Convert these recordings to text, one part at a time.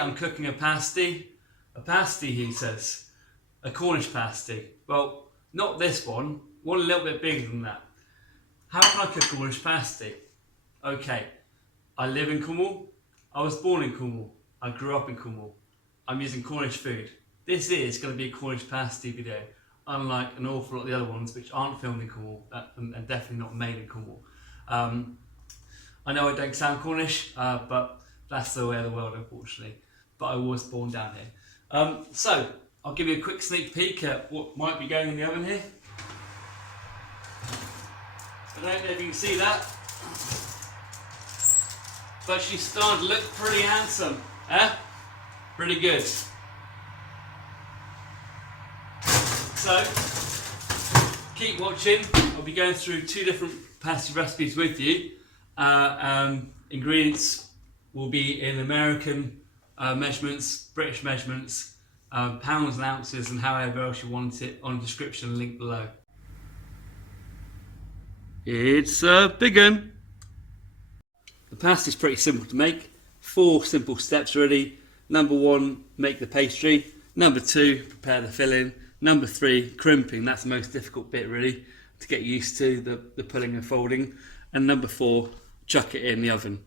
I'm cooking a pasty. A pasty, he says. A Cornish pasty. Well, not this one. One a little bit bigger than that. How can I cook a Cornish pasty? Okay, I live in Cornwal. I was born in Cornwal. I grew up in Cornwal. I'm using Cornish food. This is going to be a Cornish pasty video, unlike an awful lot of the other ones which aren't filmed in Cornwall and definitely not made in Cornwall. I know I don't sound Cornish, but that's the way of the world, unfortunately. But I was born down here. So, I'll give you a quick sneak peek at what might be going in the oven here. I don't know if you can see that, but she's starting to look pretty handsome. Pretty good. So, keep watching. I'll be going through 2 different pasty recipes with you. Ingredients will be in American measurements, British measurements, pounds and ounces, and however else you want it on the description link below. It's a big one. The pasty is pretty simple to make. 4 simple steps really. Number 1, make the pastry. Number 2, prepare the filling. Number 3, crimping. That's the most difficult bit really to get used to, the pulling and folding. And number 4, chuck it in the oven.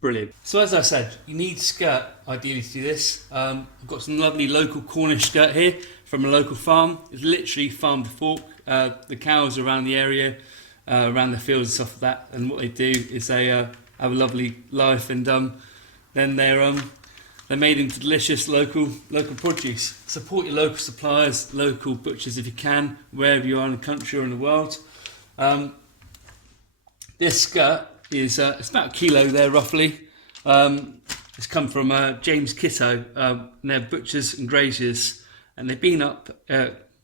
Brilliant. So as I said, you need skirt ideally to do this. I've got some lovely local Cornish skirt here from a local farm. It's literally farm to fork. The cows are around the area, around the fields and stuff like that. And what they do is they have a lovely life, and then they're made into delicious local produce. Support your local suppliers, local butchers if you can, wherever you are in the country or in the world. This skirt is it's about 1 kilo there roughly. It's come from James Kittow, and they're butchers and graziers, and they've been up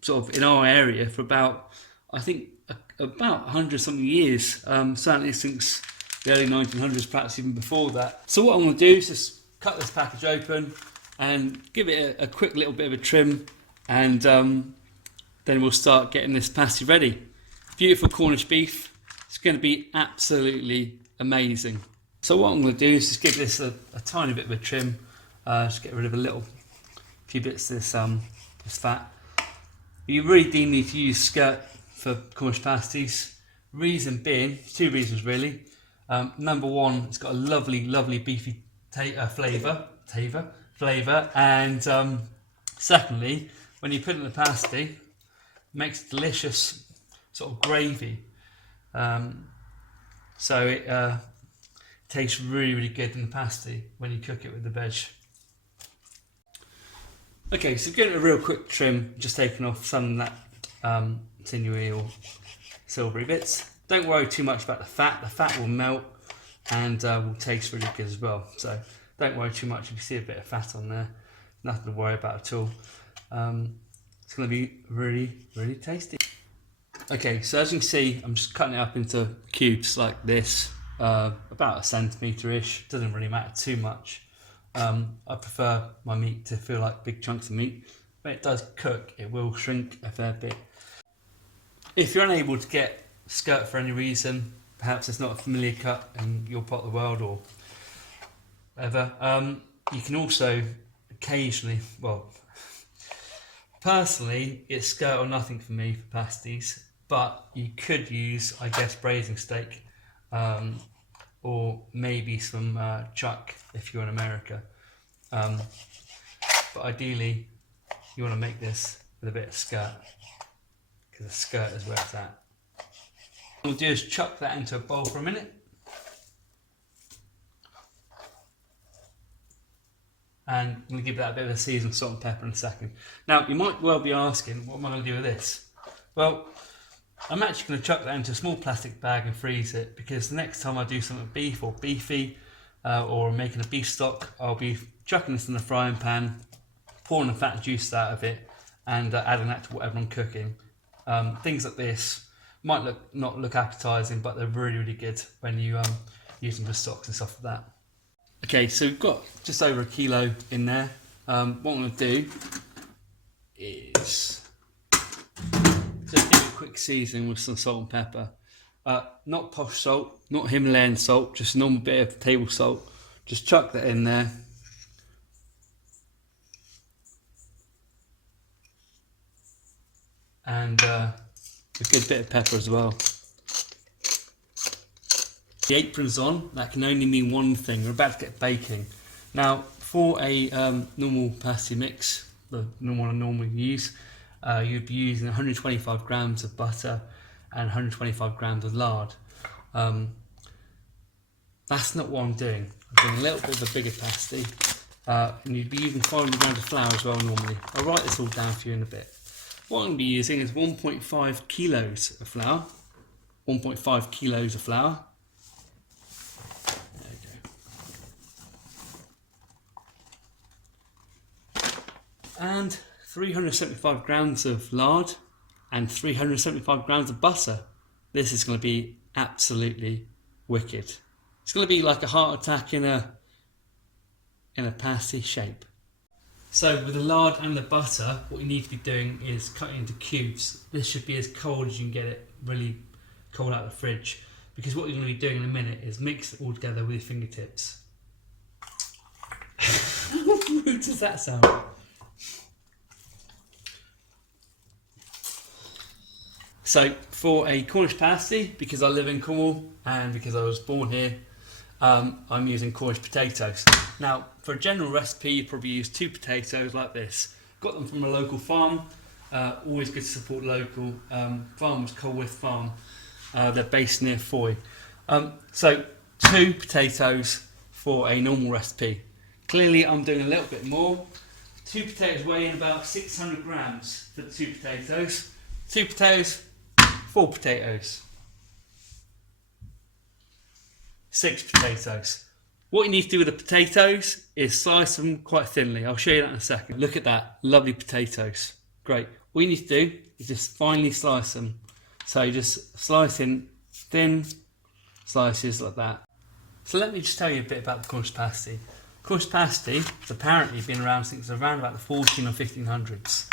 sort of in our area for about, I think, about 100 something years, certainly since the early 1900s, perhaps even before that. So what I'm going to do is just cut this package open and give it a quick little bit of a trim, and then we'll start getting this pasty ready. Beautiful Cornish beef. It's going to be absolutely amazing. So what I'm going to do is just give this a tiny bit of a trim, just get rid of a few bits of this fat. You really do need to use skirt for Cornish pasties. Reason being, 2 reasons really. Number 1, it's got a lovely beefy flavour, and secondly, when you put it in the pasty, it makes a delicious sort of gravy. So it tastes really good in the pasty when you cook it with the veg. Okay, so getting a real quick trim, just taking off some of that sinewy or silvery bits. Don't worry too much about the fat. The fat will melt and will taste really good as well. So don't worry too much if you see a bit of fat on there. Nothing to worry about at all. It's going to be really tasty. Okay, so as you can see, I'm just cutting it up into cubes like this, about 1 centimetre-ish. Doesn't really matter too much. I prefer my meat to feel like big chunks of meat. When it does cook, it will shrink a fair bit. If you're unable to get skirt for any reason, perhaps it's not a familiar cut in your part of the world or whatever, you can also occasionally, well, personally, it's skirt or nothing for me for pasties, but you could use, I guess, braising steak, or maybe some chuck if you're in America. But ideally, you want to make this with a bit of skirt, because the skirt is where it's at. What we'll do is chuck that into a bowl for a minute. And I'm going to give that a bit of a season, salt and pepper in a second. Now, you might well be asking, what am I going to do with this? Well, I'm actually going to chuck that into a small plastic bag and freeze it, because the next time I do something beef or beefy, or making a beef stock, I'll be chucking this in the frying pan, pouring the fat juice out of it, and adding that to whatever I'm cooking. Things like this might not look appetizing, but they're really good when you use them for stocks and stuff like that. Okay, so we've got just over 1 kilo in there. What I'm going to do is just give it a quick season with some salt and pepper. Not posh salt, not Himalayan salt, just a normal bit of table salt. Just chuck that in there. and a good bit of pepper as well. The apron's on, that can only mean one thing, we're about to get baking. Now for a normal pasty mix, the one I normally use, you'd be using 125 grams of butter and 125 grams of lard. That's not what I'm doing. I'm doing a little bit of a bigger pasty, and you'd be using 500 grams of flour as well normally. I'll write this all down for you in a bit. What I'm going to be using is 1.5 kilos of flour. 1.5 kilos of flour. There we go. And 375 grams of lard and 375 grams of butter. This is going to be absolutely wicked. It's going to be like a heart attack in a pasty shape. So with the lard and the butter, what you need to be doing is cutting into cubes. This should be as cold as you can get it, really cold out of the fridge, because what you're going to be doing in a minute is mix it all together with your fingertips. How rude does that sound? So for a Cornish pasty, because I live in Cornwal and because I was born here, I'm using Cornish potatoes. Now for a general recipe, you probably use 2 potatoes like this. Got them from a local farm, always good to support local. Farm was Colwith Farm, they're based near Foy. So 2 potatoes for a normal recipe. Clearly I'm doing a little bit more. 2 potatoes weigh in about 600 grams for the 2 potatoes. 2 potatoes, 4 potatoes, 6 potatoes. What you need to do with the potatoes is slice them quite thinly. I'll show you that in a second. Look at that, lovely potatoes. Great. What you need to do is just finely slice them. So you just slice in thin slices like that. So let me just tell you a bit about the Cornish pasty. Cornish pasty has apparently been around since around about the 14 or 1500s.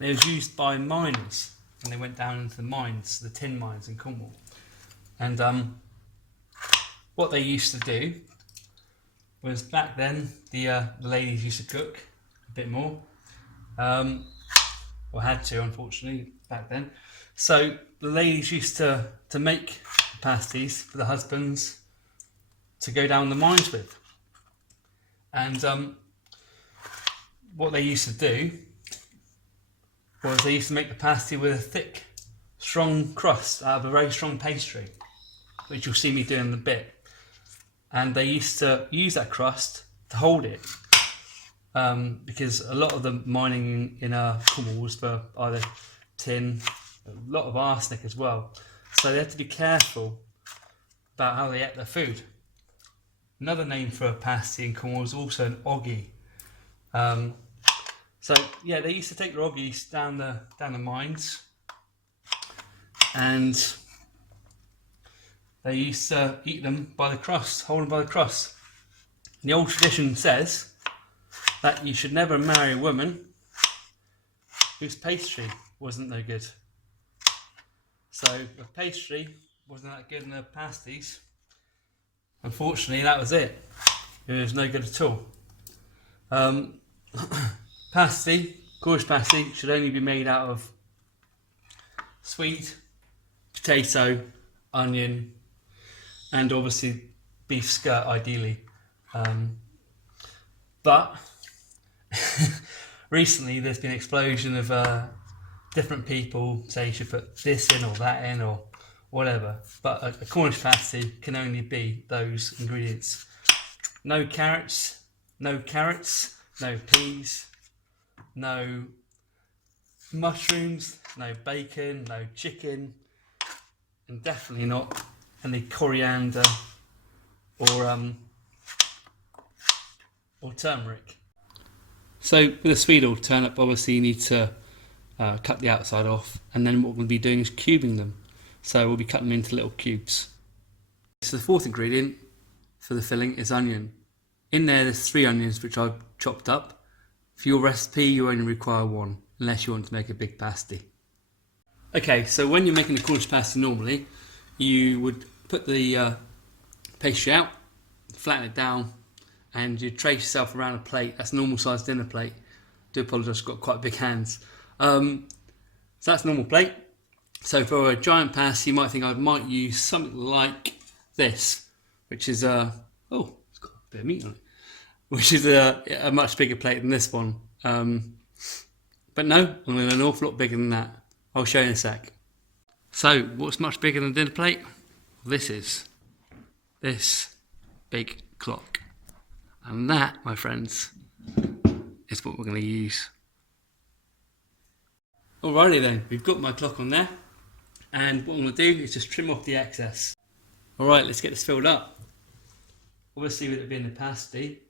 It was used by miners when they went down into the mines, the tin mines in Cornwall. And what they used to do was, back then, the ladies used to cook a bit more, or had to, unfortunately, back then. So the ladies used to make pasties for the husbands to go down the mines with. And what they used to do was they used to make the pasty with a thick, strong crust out of a very strong pastry, which you'll see me do in a bit. And they used to use that crust to hold it, because a lot of the mining in Cornwall was for either tin, a lot of arsenic as well. So they had to be careful about how they ate their food. Another name for a pasty in Cornwall is also an oggy. So yeah, they used to take their oggies down the mines, and they used to eat them by the crust, hold them by the crust. And the old tradition says that you should never marry a woman whose pastry wasn't no good. So the pastry wasn't that good in the pasties. Unfortunately, that was it. It was no good at all. Pasty, Cornish pasty, should only be made out of sweet potato, onion, and obviously beef skirt ideally. But recently there's been an explosion of different people say you should put this in or that in or whatever. But a Cornish pasty can only be those ingredients. No carrots, no peas, no mushrooms, no bacon, no chicken, and definitely not any coriander or turmeric. So with a Swede or turnip, obviously you need to cut the outside off, and then what we're going to be doing is cubing them. So we'll be cutting them into little cubes. So the 4th ingredient for the filling is onion. In there's 3 onions which I've chopped up. For your recipe you only require 1, unless you want to make a big pasty. Okay, so when you're making a Cornish pasty normally, you would put the pastry out, flatten it down, and you trace yourself around a plate. That's a normal sized dinner plate. Do apologise, I've got quite big hands. So that's normal plate. So for a giant pasty, you might think I might use something like this, which is oh, it's got a bit of meat on it, which is a much bigger plate than this one. But no, I'm going an awful lot bigger than that. I'll show you in a sec. So what's much bigger than a dinner plate? This is this big clock. And that, my friends, is what we're going to use. Alrighty then, we've got my clock on there. And what I'm going to do is just trim off the excess. Alright, let's get this filled up. Obviously with it being a pasty,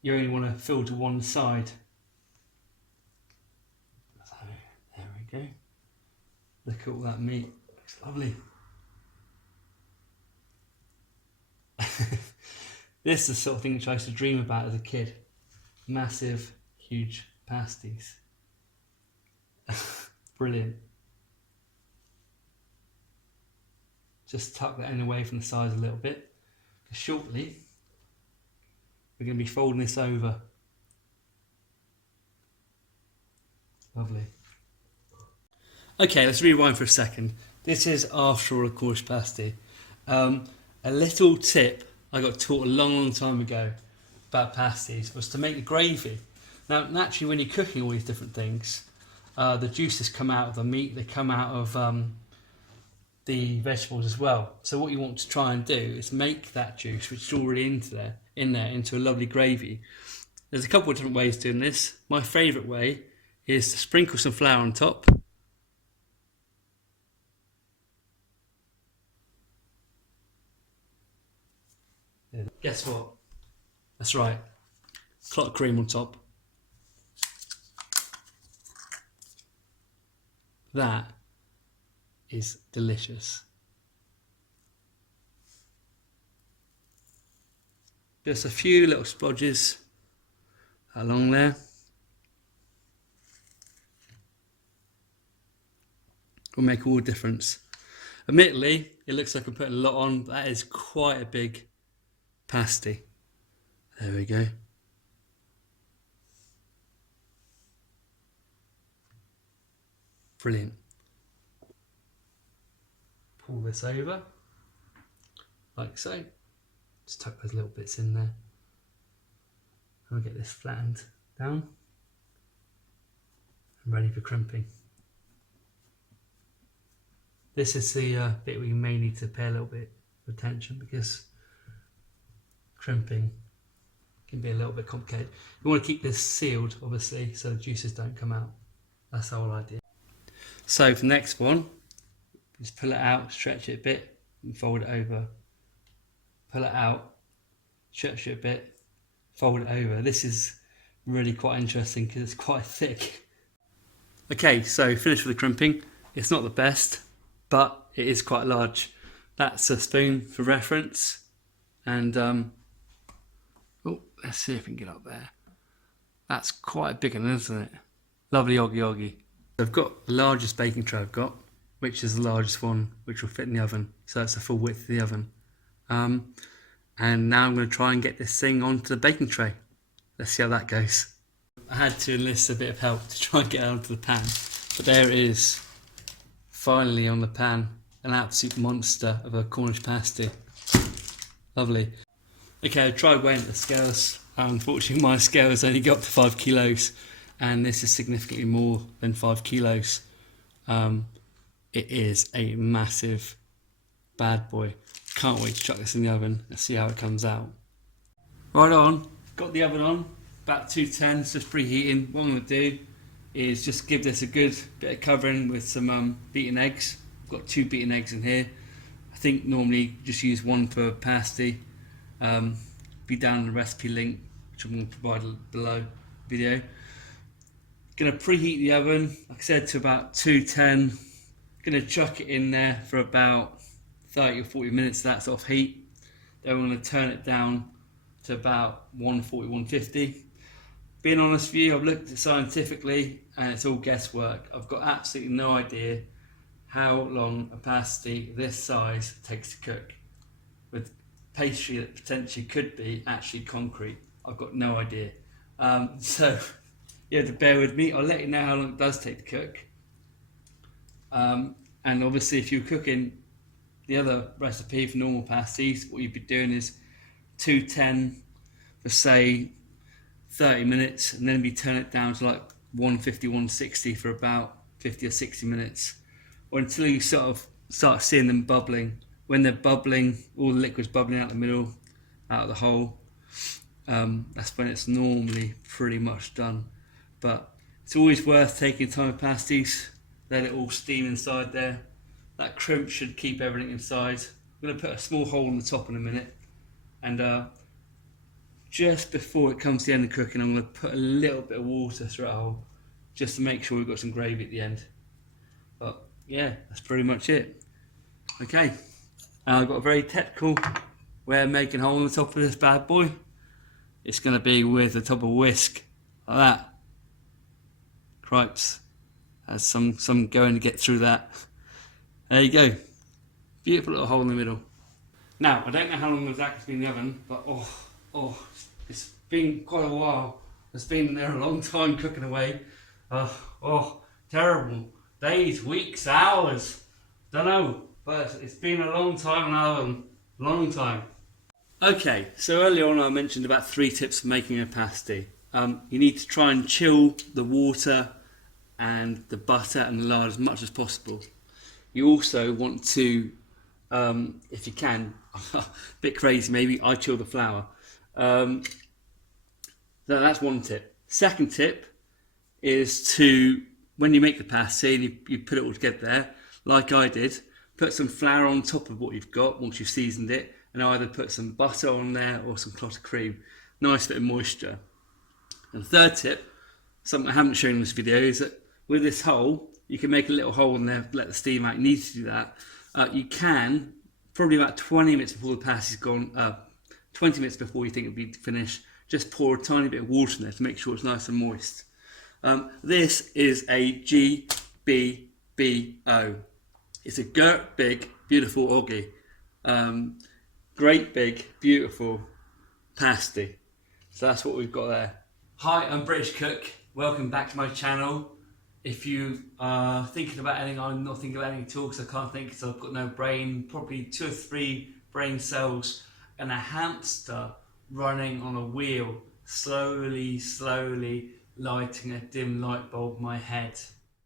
you only want to fill to one side. So, there we go. Look at all that meat, looks lovely. This is the sort of thing which I used to dream about as a kid. Massive, huge pasties. Brilliant. Just tuck that end away from the sides a little bit. Shortly, we're going to be folding this over. Lovely. Okay, let's rewind for a second. This is after all a Cornish pasty. A little tip I got taught a long time ago about pasties was to make the gravy. Now, naturally, when you're cooking all these different things, the juices come out of the meat, they come out of the vegetables as well. So what you want to try and do is make that juice, which is already in there, into a lovely gravy. There's a couple of different ways of doing this. My favourite way is to sprinkle some flour on top. Guess what? That's right, clot cream on top. That is delicious. Just a few little splodges along there. Will make all the difference. Admittedly, it looks like I'm putting a lot on, but that is quite a big pasty. There we go. Brilliant. Pull this over, like so. Just tuck those little bits in there. I'll get this flattened down and ready for crimping. This is the bit where you may need to pay a little bit of attention because crimping can be a little bit complicated. You want to keep this sealed, obviously, so the juices don't come out. That's the whole idea. So for the next one, just pull it out, stretch it a bit, and fold it over. Pull it out, stretch it a bit, fold it over. This is really quite interesting because it's quite thick. Okay, so finished with the crimping. It's not the best, but it is quite large. That's a spoon for reference. And oh, let's see if we can get up there. That's quite a big one, isn't it? Lovely oggy oggy. I've got the largest baking tray I've got, which is the largest one, which will fit in the oven. So that's the full width of the oven. And now I'm going to try and get this thing onto the baking tray. Let's see how that goes. I had to enlist a bit of help to try and get it onto the pan, but there it is, finally on the pan. An absolute monster of a Cornish pasty. Lovely. Okay, I tried weighing the scales. Unfortunately, my scales only got up to 5 kilos, and this is significantly more than 5 kilos. It is a massive bad boy. Can't wait to chuck this in the oven and see how it comes out. Right on, got the oven on, about 210, it's just preheating. What I'm going to do is just give this a good bit of covering with some beaten eggs. I've got 2 beaten eggs in here. I think normally just use 1 per pasty. Be down in the recipe link, which I'm going to provide below the video. Going to preheat the oven, like I said, to about 210. Going to chuck it in there for about 30 or 40 minutes of that sort of heat. Then we're going to turn it down to about 140, 150. Being honest with you, I've looked at it scientifically and it's all guesswork. I've got absolutely no idea how long a pasty this size takes to cook. With pastry that potentially could be actually concrete, I've got no idea. So you have to bear with me. I'll let you know how long it does take to cook. And obviously if you're cooking the other recipe for normal pasties, what you'd be doing is 210 for say 30 minutes, and then we turn it down to like 150, 160 for about 50 or 60 minutes, or until you sort of start seeing them bubbling. When they're bubbling, all the liquid's bubbling out the middle, out of the hole, that's when it's normally pretty much done. But it's always worth taking time with pasties, let it all steam inside there. That crimp should keep everything inside. I'm going to put a small hole in the top in a minute, and just before it comes to the end of cooking, I'm going to put a little bit of water through that hole, just to make sure we've got some gravy at the end. But yeah, that's pretty much it. Okay, I've got a very technical way of making a hole in the top of this bad boy. It's going to be with the top of a whisk, like that. Cripes, has some going to get through that. There you go, beautiful little hole in the middle. Now, I don't know how long exactly it's been in the oven, but it's been quite a while. It's been there a long time cooking away. Terrible. Days, weeks, hours. Don't know, but it's been a long time in the oven. Long time. Okay, so earlier on I mentioned about 3 tips for making a pasty. You need to try and chill the water and the butter and the lard as much as possible. You also want to, if you can, a bit crazy maybe, I chill the flour. That's one tip. Second tip is to, when you make the pasty and you put it all together there, like I did, put some flour on top of what you've got once you've seasoned it, and either put some butter on there or some clotted cream. Nice bit of moisture. And the third tip, something I haven't shown in this video, is that with this hole, you can make a little hole in there, let the steam out. You need to do that. You can, probably about 20 minutes before the pasty's gone, 20 minutes before you think it'll be finished, just pour a tiny bit of water in there to make sure it's nice and moist. This is a GBBO. It's a great big, beautiful oggy. Great big, beautiful pasty. So that's what we've got there. Hi, I'm British Cook. Welcome back to my channel. If you are thinking about anything, I'm not thinking about anything at all because I can't think, because I've got no brain, probably 2 or 3 brain cells, and a hamster running on a wheel, slowly lighting a dim light bulb in my head.